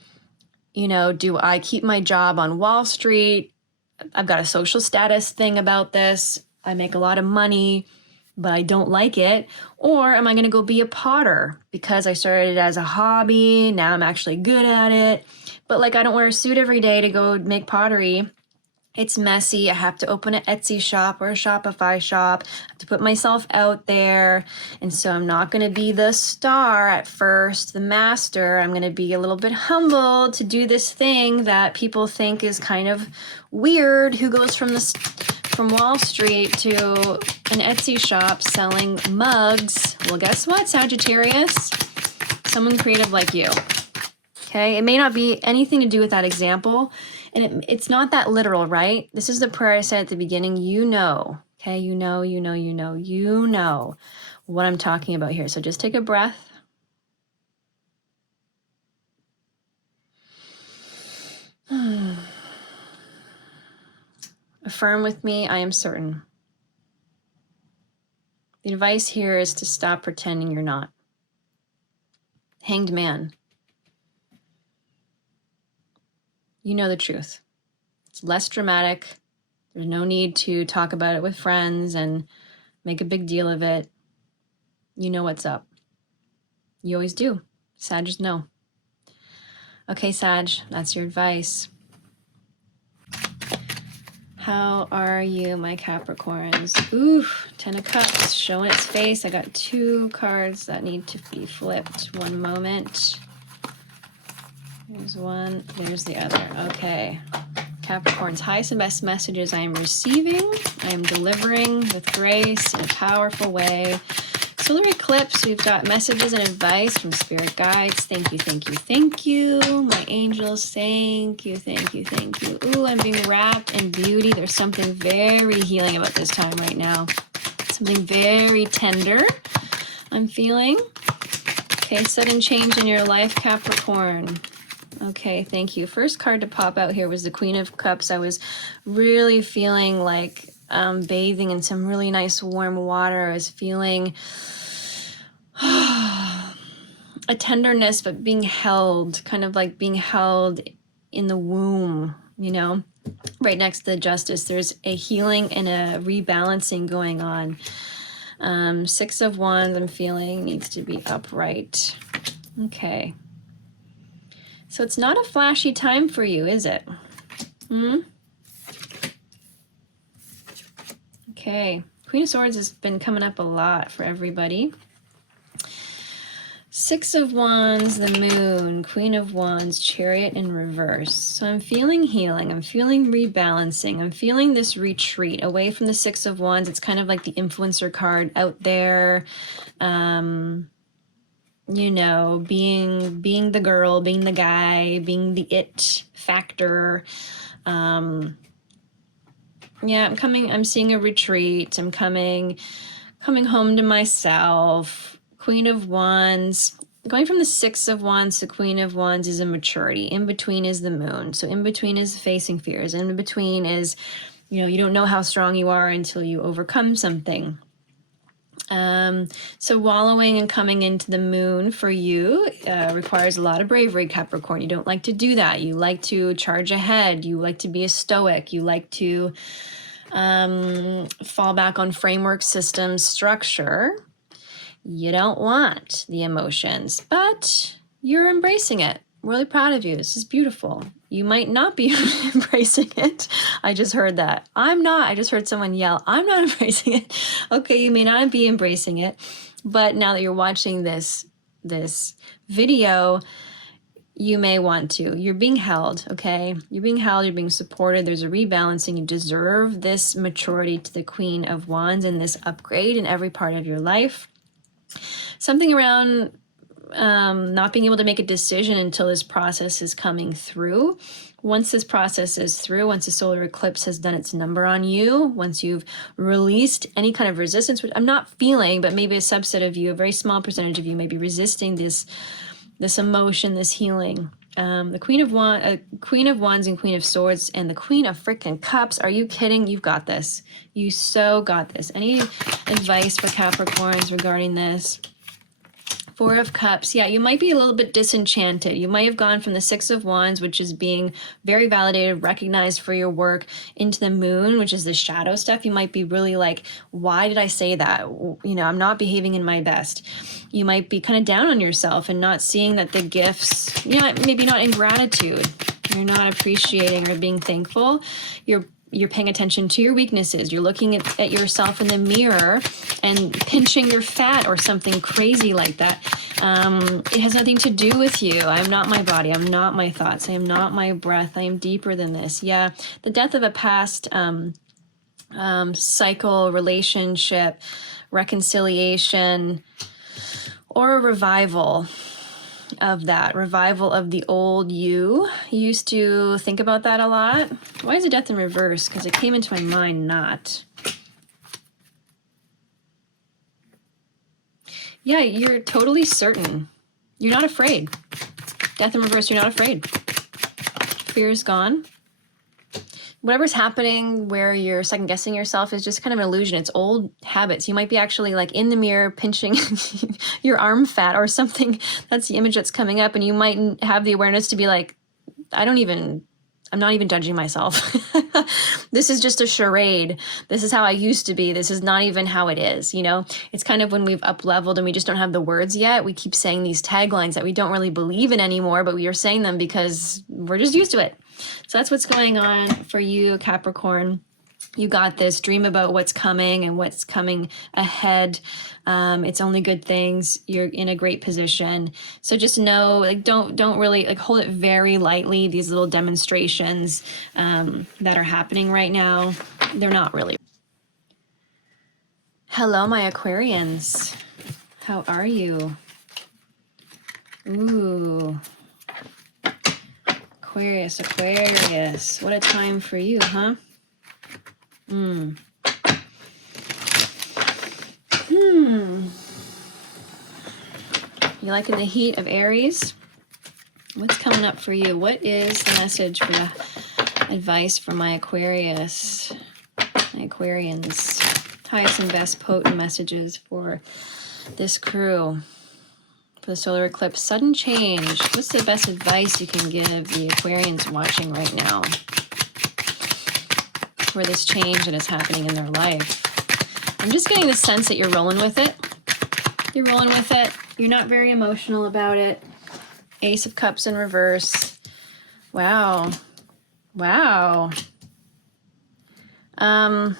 You know, do I keep my job on Wall Street? I've got a social status thing about this. I make a lot of money, but I don't like it. Or am I going to go be a potter because I started it as a hobby? Now I'm actually good at it. But like, I don't wear a suit every day to go make pottery. It's messy. I have to open an Etsy shop or a Shopify shop. I have to put myself out there. And so I'm not going to be the star at first, the master. I'm going to be a little bit humbled to do this thing that people think is kind of weird. Who goes from Wall Street to an Etsy shop selling mugs? Well, guess what, Sagittarius? Someone creative like you. Okay, it may not be anything to do with that example, and it's not that literal, right? This is the prayer I said at the beginning. You know, Okay, you know what I'm talking about here. So just take a breath. Affirm with me, I am certain. The advice here is to stop pretending you're not. Hanged man. You know the truth. It's less dramatic. There's no need to talk about it with friends and make a big deal of it. You know what's up. You always do. Sagittarius know. Okay, Sag, that's your advice. How are you, my Capricorns? Ooh, 10 of Cups showing its face. I got 2 cards that need to be flipped. One moment. There's one, there's the other. Okay. Capricorn's highest and best messages I am receiving. I am delivering with grace in a powerful way. Solar eclipse, we've got messages and advice from spirit guides. Thank you, thank you, thank you. My angels, thank you, thank you, thank you. Ooh, I'm being wrapped in beauty. There's something very healing about this time right now. Something very tender I'm feeling. Okay, sudden change in your life, Capricorn. Okay, thank you. First card to pop out here was the Queen of Cups. I was really feeling like bathing in some really nice warm water. I was feeling a tenderness, but being held, kind of like being held in the womb, you know? Right next to the Justice, there's a healing and a rebalancing going on. 6 of Wands, I'm feeling, needs to be upright. Okay. So it's not a flashy time for you, is it? Okay. Queen of Swords has been coming up a lot for everybody. 6 of Wands, the Moon, Queen of Wands, Chariot in reverse. So I'm feeling healing. I'm feeling rebalancing. I'm feeling this retreat away from the 6 of Wands. It's kind of like the influencer card out there. You know, being the girl, being the guy, being the it factor. Yeah, I'm seeing a retreat. I'm coming home to myself. Queen of Wands, going from the 6 of Wands to Queen of Wands is a maturity. In between is the Moon. So in between is facing fears. In between is, you know, you don't know how strong you are until you overcome something. So wallowing and coming into the Moon for you requires a lot of bravery, Capricorn. You don't like to do that. You like to charge ahead. You like to be a stoic. You like to fall back on framework, systems, structure. You don't want the emotions, but you're embracing it. Really proud of you. This is beautiful. You might not be embracing it. I just heard that. I'm not. I just heard someone yell, I'm not embracing it. Okay, you may not be embracing it, but now that you're watching this video, you may want to. You're being held, okay? You're being held, you're being supported. There's a rebalancing. You deserve this maturity to the Queen of Wands and this upgrade in every part of your life. Something around not being able to make a decision until this process is coming through. Once this process is through, once the solar eclipse has done its number on you, once you've released any kind of resistance, which I'm not feeling, but maybe a subset of you, a very small percentage of you may be resisting this emotion, this healing. The Queen of Wands and Queen of Swords and the Queen of freaking Cups. Are you kidding? You've got this. You so got this. Any advice for Capricorns regarding this? 4 of Cups. Yeah, you might be a little bit disenchanted. You might have gone from the 6 of Wands, which is being very validated, recognized for your work, into the Moon, which is the shadow stuff. You might be really like, why did I say that? You know, I'm not behaving in my best. You might be kind of down on yourself and not seeing that the gifts, you know, maybe not in gratitude. You're not appreciating or being thankful. You're paying attention to your weaknesses. You're looking at yourself in the mirror and pinching your fat or something crazy like that. It has nothing to do with you. I am not my body. I'm not my thoughts. I am not my breath. I am deeper than this. Yeah, the death of a past cycle, relationship, reconciliation, or a revival of that, revival of the old you. You used to think about that a lot. Why is the death in reverse? Because it came into my mind not. Yeah, you're totally certain. You're not afraid. Death in reverse, you're not afraid. Fear is gone. Whatever's happening where you're second guessing yourself is just kind of an illusion. It's old habits. You might be actually like in the mirror pinching your arm fat or something. That's the image that's coming up. And you might have the awareness to be like, I'm not even judging myself. This is just a charade. This is how I used to be. This is not even how it is, you know? It's kind of when we've up-leveled and we just don't have the words yet. We keep saying these taglines that we don't really believe in anymore, but we are saying them because we're just used to it. So that's what's going on for you, Capricorn. You got this. Dream about what's coming and what's coming ahead. It's only good things. You're in a great position. So just know, like, don't really like hold it very lightly. These little demonstrations that are happening right now, they're not really. Hello, my Aquarians. How are you? Ooh. Aquarius, Aquarius. What a time for you, huh? You liking the heat of Aries? What's coming up for you? What is the message for the advice for my Aquarius, my Aquarians? Highest and best potent messages for this crew. For the solar eclipse, sudden change. What's the best advice you can give the Aquarians watching right now for this change that is happening in their life? I'm just getting the sense that you're rolling with it. You're rolling with it. You're not very emotional about it. Ace of Cups in reverse. Wow. Wow. I'm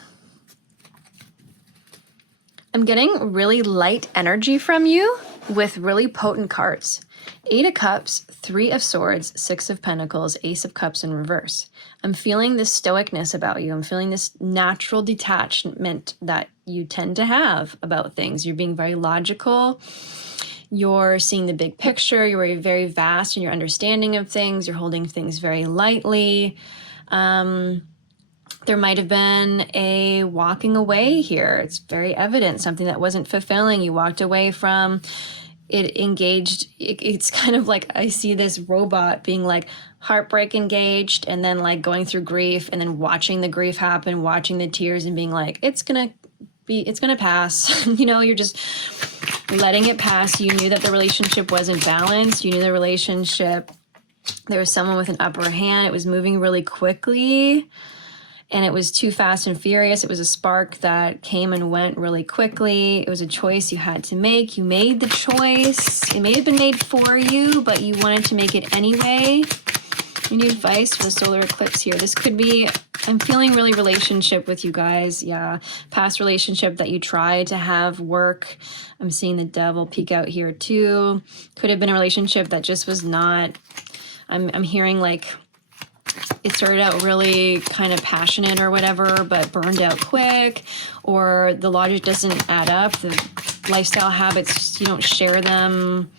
getting really light energy from you with really potent cards. 8 of Cups, 3 of Swords, 6 of Pentacles, Ace of Cups in reverse. I'm feeling this stoicness about you. I'm feeling this natural detachment that you tend to have about things. You're being very logical. You're seeing the big picture. You're very vast in your understanding of things. You're holding things very lightly. There might have been a walking away here. It's very evident, something that wasn't fulfilling. You walked away from it, engaged. It's kind of like I see this robot being like heartbreak engaged and then like going through grief and then watching the grief happen, watching the tears and being like, it's gonna pass. You know, you're just letting it pass. You knew that the relationship wasn't balanced. You knew the relationship, there was someone with an upper hand. It was moving really quickly. And it was too fast and furious. It was a spark that came and went really quickly. It was a choice you had to make. You made the choice. It may have been made for you, but you wanted to make it anyway. You need advice for the solar eclipse here. This could be, I'm feeling really relationship with you guys. Yeah, past relationship that you tried to have work. I'm seeing the devil peek out here too. Could have been a relationship that just was not, I'm hearing like, it started out really kind of passionate or whatever, but burned out quick, or the logic doesn't add up. The lifestyle habits, you don't share them.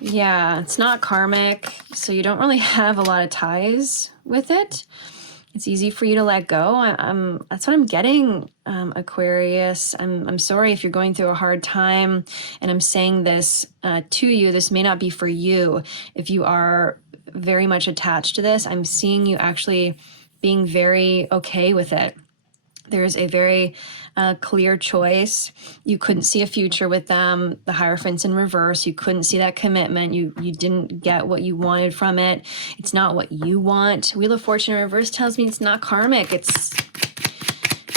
Yeah, it's not karmic, so you don't really have a lot of ties with it. It's easy for you to let go. That's what I'm getting, Aquarius. I'm sorry if you're going through a hard time, and I'm saying this to you. This may not be for you. If you are very much attached to this, I'm seeing you actually being very okay with it. There's a very clear choice. You couldn't see a future with them. The Hierophant's in reverse. You couldn't see that commitment. You didn't get what you wanted from it. It's not what you want. Wheel of Fortune in reverse tells me it's not karmic. It's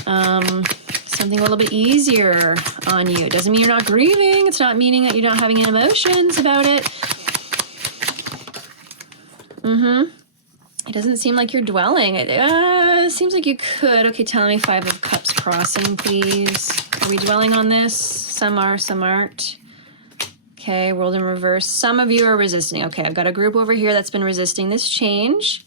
something a little bit easier on you. It doesn't mean you're not grieving. It's not meaning that you're not having any emotions about it. It doesn't seem like you're dwelling. It seems like you could. Okay, tell me 5 of Cups crossing, please. Are we dwelling on this? Some are, some aren't. Okay, World in reverse. Some of you are resisting. Okay, I've got a group over here that's been resisting this change,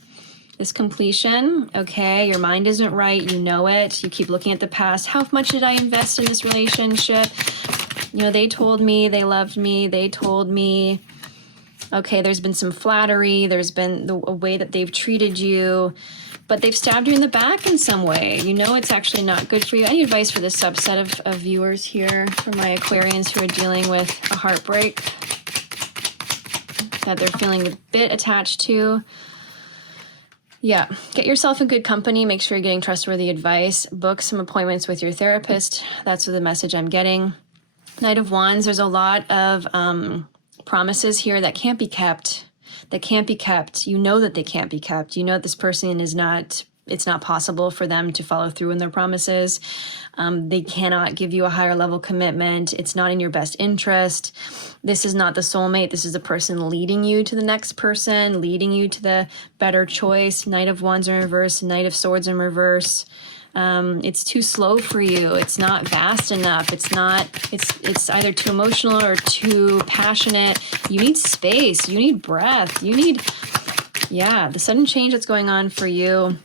this completion. Okay, your mind isn't right. You know it. You keep looking at the past. How much did I invest in this relationship? You know, they told me they loved me. They told me. Okay, there's been some flattery. There's been a way that they've treated you. but they've stabbed you in the back in some way. You know it's actually not good for you. Any advice for this subset of viewers here, for my Aquarians who are dealing with a heartbreak that they're feeling a bit attached to? Yeah, get yourself in good company. Make sure you're getting trustworthy advice. Book some appointments with your therapist. That's the message I'm getting. Knight of Wands, there's a lot of promises here that can't be kept. That can't be kept. You know that they can't be kept. You know that this person is not, it's not possible for them to follow through in their promises. They cannot give you a higher level commitment. It's not in your best interest. This is not the soulmate. This is the person leading you to the next person, leading you to the better choice. Knight of Wands in reverse, Knight of Swords in reverse. It's too slow for you. It's not vast enough. It's either too emotional or too passionate. You need space. You need breath. You need, yeah, the sudden change that's going on for you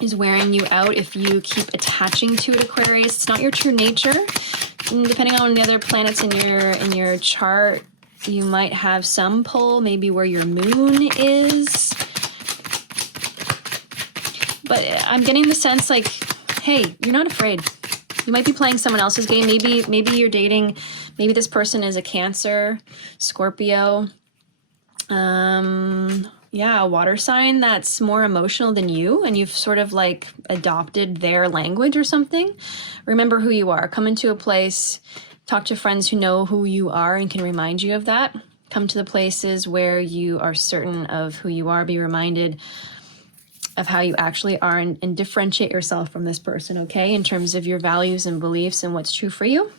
is wearing you out if you keep attaching to it, Aquarius. It's not your true nature. And depending on the other planets in your chart, you might have some pull, maybe where your moon is. But I'm getting the sense like, hey, you're not afraid. You might be playing someone else's game. Maybe you're dating, maybe this person is a Cancer, Scorpio, yeah, a water sign that's more emotional than you, and you've sort of like adopted their language or something. Remember who you are. Come into a place, talk to friends who know who you are and can remind you of that. Come to the places where you are certain of who you are. Be reminded of how you actually are, and differentiate yourself from this person, okay? In terms of your values and beliefs and what's true for you.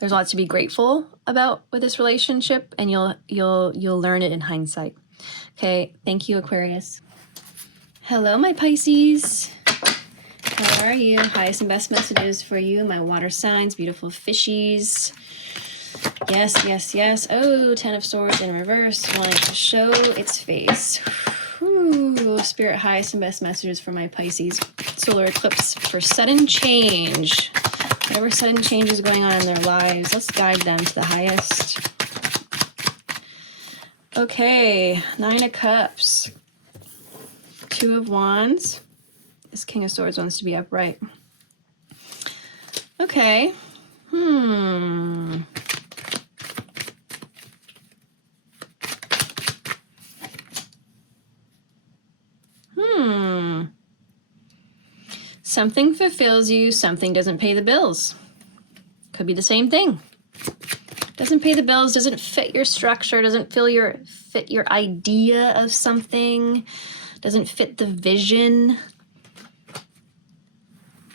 There's lots to be grateful about with this relationship, and you'll learn it in hindsight. Okay, thank you, Aquarius. Hello, my Pisces. How are you? Highest and best messages for you, my water signs, beautiful fishies. Yes, yes, yes. Oh, 10 of Swords in reverse, wanting to show its face. Whew. Spirit, highest and best messages for my Pisces. Solar eclipse for sudden change. Whatever sudden change is going on in their lives, let's guide them to the highest. Okay, 9 of Cups. 2 of Wands. This King of Swords wants to be upright. Okay. Something fulfills you, something doesn't pay the bills. Could be the same thing. Doesn't pay the bills, doesn't fit your structure, doesn't fit your idea of something, doesn't fit the vision.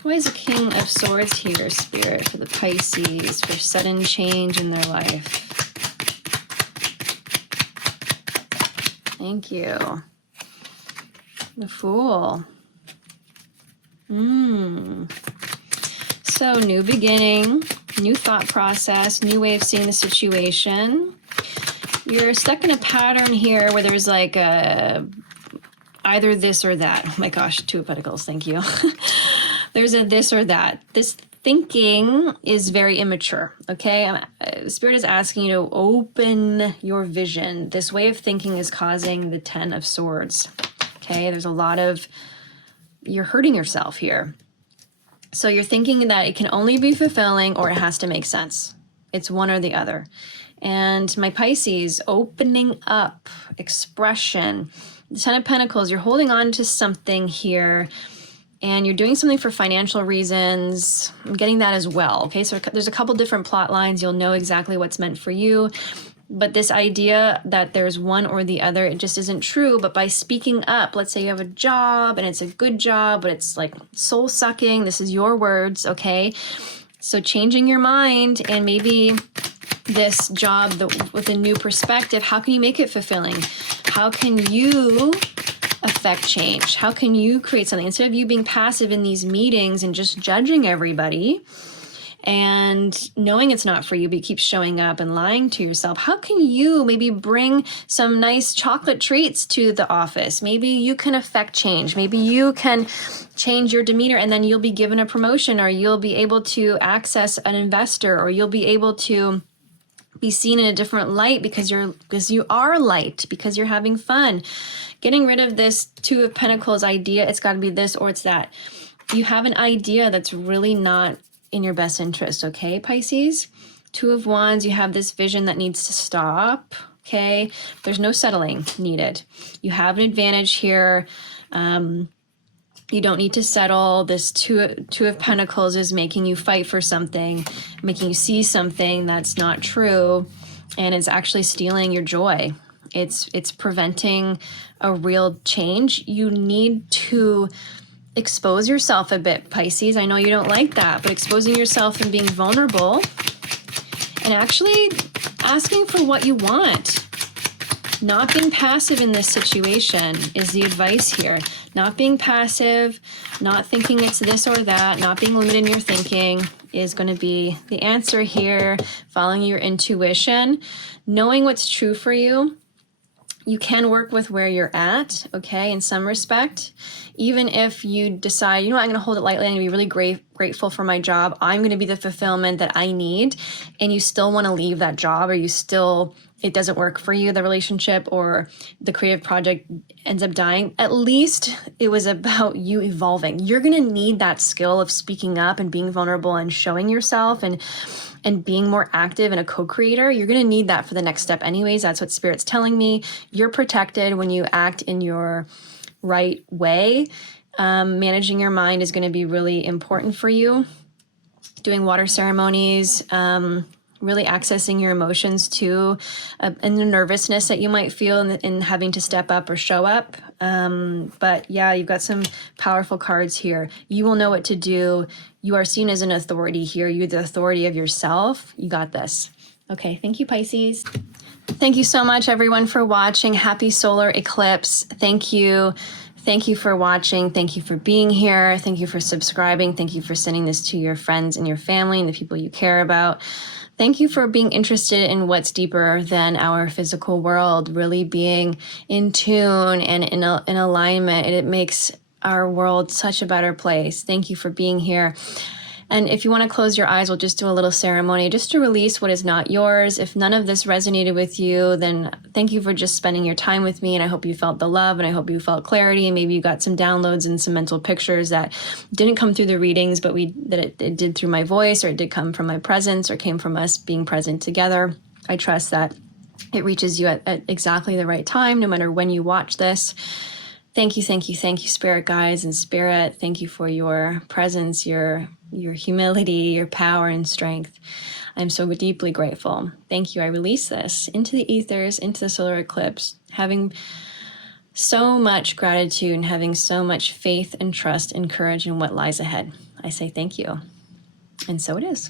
Why is the King of Swords here, Spirit, for the Pisces, for sudden change in their life? Thank you. The Fool. So new beginning, new thought process, new way of seeing the situation. You're stuck in a pattern here where there's like either this or that. Oh my gosh, 2 of Pentacles, thank you. There's a this or that. This thinking is very immature, okay? Spirit is asking you to open your vision. This way of thinking is causing the 10 of Swords, okay? There's a lot of, you're hurting yourself here. So you're thinking that it can only be fulfilling or it has to make sense. It's one or the other. And my Pisces, opening up, expression. The 10 of Pentacles, you're holding on to something here and you're doing something for financial reasons. I'm getting that as well, okay? So there's a couple different plot lines. You'll know exactly what's meant for you. But this idea that there's one or the other, it just isn't true. But by speaking up, let's say you have a job and it's a good job, but it's like soul sucking. This is your words, okay? So changing your mind, and maybe this job with a new perspective, how can you make it fulfilling? How can you affect change? How can you create something? Instead of you being passive in these meetings and just judging everybody, and knowing it's not for you, but you keep showing up and lying to yourself, how can you maybe bring some nice chocolate treats to the office? Maybe you can affect change. Maybe you can change your demeanor, and then you'll be given a promotion, or you'll be able to access an investor, or you'll be able to be seen in a different light because you are light, because you're having fun. Getting rid of this Two of Pentacles idea, it's got to be this or it's that. You have an idea that's really not in your best interest, okay, Pisces? Two of Wands, you have this vision that needs to stop, okay? There's no settling needed. You have an advantage here. You don't need to settle. This two of Pentacles is making you fight for something, making you see something that's not true, and it's actually stealing your joy. It's preventing a real change. You need to expose yourself a bit, Pisces. I know you don't like that, but exposing yourself and being vulnerable and actually asking for what you want. Not being passive in this situation is the advice here. Not being passive, not thinking it's this or that, not being limited in your thinking is going to be the answer here. Following your intuition, knowing what's true for you. You can work with where you're at, okay, in some respect. Even if you decide, you know what, I'm going to hold it lightly, I'm going to be really grateful for my job, I'm going to be the fulfillment that I need, and you still want to leave that job, or it doesn't work for you, the relationship or the creative project ends up dying, at least it was about you evolving. You're going to need that skill of speaking up and being vulnerable and showing yourself and being more active and a co-creator. You're going to need that for the next step anyways. That's what Spirit's telling me. You're protected when you act in your right way. Managing your mind is going to be really important for you. Doing water ceremonies, really accessing your emotions too, and the nervousness that you might feel in having to step up or show up. But yeah, you've got some powerful cards here. You will know what to do. You are seen as an authority here. You're the authority of yourself. You got this. Okay, thank you, Pisces. Thank you so much, everyone, for watching. Happy solar eclipse. Thank you. Thank you for watching. Thank you for being here. Thank you for subscribing. Thank you for sending this to your friends and your family and the people you care about. Thank you for being interested in what's deeper than our physical world, really being in tune and in alignment. And it makes our world such a better place. Thank you for being here. And if you want to close your eyes, we'll just do a little ceremony just to release what is not yours. If none of this resonated with you, then thank you for just spending your time with me. And I hope you felt the love, and I hope you felt clarity, and maybe you got some downloads and some mental pictures that didn't come through the readings, but it did through my voice, or it did come from my presence, or came from us being present together. I trust that it reaches you at exactly the right time, no matter when you watch this. Thank you, thank you, thank you, Spirit guides and Spirit. Thank you for your presence, your humility, your power and strength. I'm so deeply grateful. Thank you. I release this into the ethers, into the solar eclipse, having so much gratitude and having so much faith and trust and courage in what lies ahead. I say thank you. And so it is.